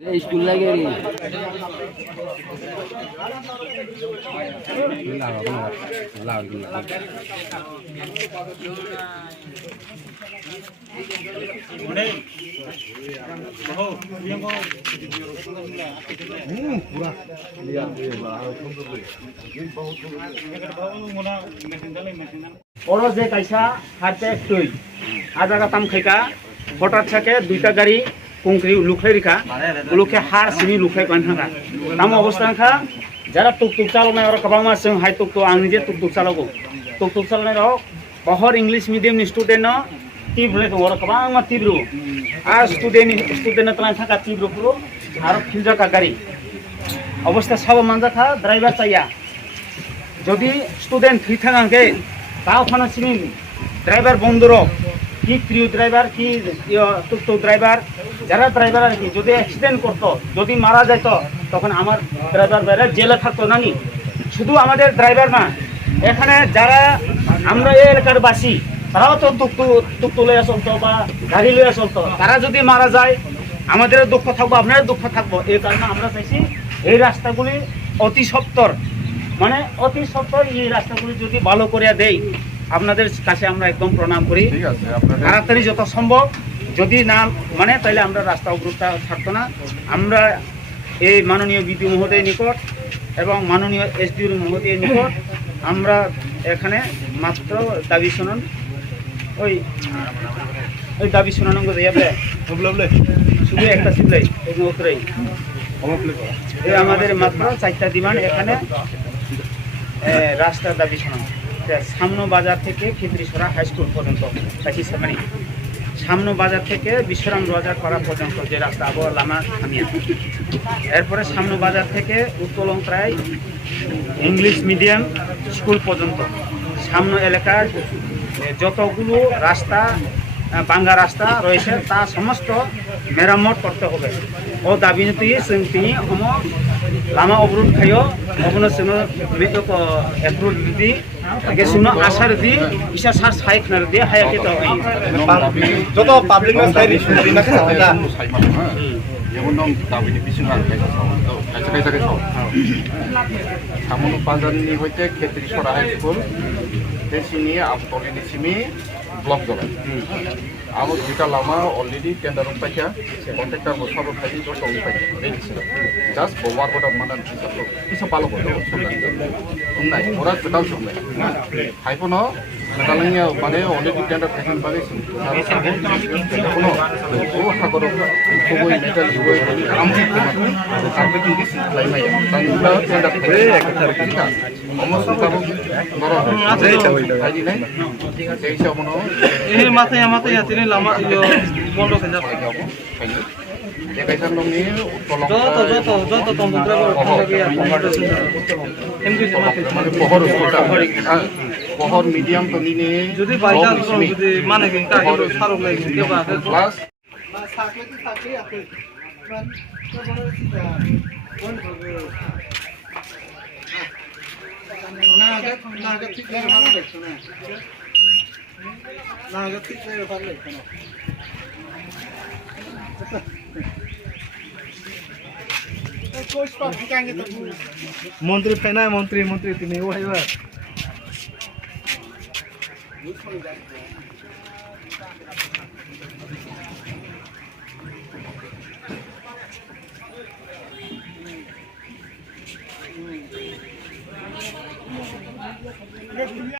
school लगे और जे कैसा हाथे तुई आधा का तम खेका हठाৎ থাকে দুইটা গাড়ি কংক্রিট লুখাই রেখা লুখে হার সিনি লুখাই কানখাঙ্गा তাম অবস্থাनखा যারা টুকটুক চালাनाय और गोबां मानसि हाय टुकटुक आं निजे टुकटुक चालागौ टुकटुक चालानायाव बहुत इंग्लिश मीडियम स्टूडेंट तीव्र दं और गोबां तीव्र आर स्टूडेंट तलाय थाका तीव्र पुरो आरो फिलजाका गाड़ी अवस्था सब मानजाखा ड्राइवर चाहिए যদি স্টুডেন্ট থুই থাকাঙ্কে তাও খানা সিনি ড্রাইভার বন্ধুর কি প্রিয় ড্রাইভার কি টুকটুক ড্রাইভার যারা ড্রাইভার আর কি যদি অ্যাক্সিডেন্ট করতো যদি মারা যেত তখন আমার ড্রাইভার বাইরে জেলে থাকতো নানি শুধু আমাদের ড্রাইভার না এখানে যারা আমরা এই এলাকার বাসী তারাও তো টুকটুক লইয়া চলতো বা গাড়ি লইয়া চলতো তারা যদি মারা যায় আমাদের দুঃখ থাকবো আপনার দুঃখ থাকবো এই কারণে আমরা চাইছি এই রাস্তাগুলি অতি সত্বর মানে অতি সত্বর এই রাস্তাগুলি যদি ভালো করে দেই আপনাদের কাছে আমরা একদম প্রণাম করি তাড়াতাড়ি যত সম্ভব যদি না মানে তাহলে আমরা রাস্তা অবরোধটা থাকতো না আমরা এই মাননীয় বিপি মহোদয়ের নিকট এবং মাননীয় এসডিও মহোদয়ের নিকট আমরা এখানে মাত্র দাবি শুনুন ওই দাবি শুনানো যাবে শুধু একটা সিলাই এই আমাদের মাত্র 4টা ডিমান্ড এখানে রাস্তার দাবি শোনানো সামনো বাজার থেকে খিদ্রিসরা হাই স্কুল পর্যন্ত সামনো বাজার থেকে বিশ্বরাম বাজার পাড়া পর্যন্ত যে রাস্তা আবহাওয়া লামা থামিয়া এরপরে সামনো বাজার থেকে উত্তোলংক্রায় ইংলিশ মিডিয়াম স্কুল পর্যন্ত সামনো এলাকার যতগুলো রাস্তা বাঙ্গা রাস্তা রয়েছে তা সমস্ত মেরামত করতে হবে ও দাবি নিয়ে তিনি লামা অবরোধ খাইও অবনো এপ্রুভ দি গেছুনো আশার দি ইসা সার সাইখনার দি হায়াকে তো যত পাবলিক না সাইরি শুনি না খাওয়া যেমন দাবিনি বিশ্বনাথ কাইসা সামনো বাজারनि হইতে খেত্রিসরা হাই স্কুল দেশিনি আমতলিनि सिमी ब्लक जाबाय आबो दुइटा लामा अलरेडि टेन्डार पाइखा कन्ट्रेक्टर बसाबो थायो दस पाइखा रेडिसिना जास्ट बवार बडा मानान पिसा पालो बडा सुननाय ओरा गोदाल सुननाय हाइफोनो गोदालनिया माने अलरेडि टेन्डार थायो बागै कोनो ओ हागरो खबय मेटाल जुगय आमति आमति किस लाइमाय तांगुला टेन्डार थायो एकथा সমস্ত কাবু নর আছে হাইজি নাই সেই সমনো এই মাথায় তিনি লামা বন্ধ হয়ে যাবে যে কাইসার নংনি যত তন্ত্র মানে পহর মিডিয়াম তো নিনে যদি বাইচান্স যদি মানে কিন্তু সারক লাগে কেবা ক্লাস নাগা ঠিক করে ভালো দেখছো না নাগা ঠিক করে ভালো দেখছো না মন্ত্রী ফেনা মন্ত্রী তিনি ও হাইবা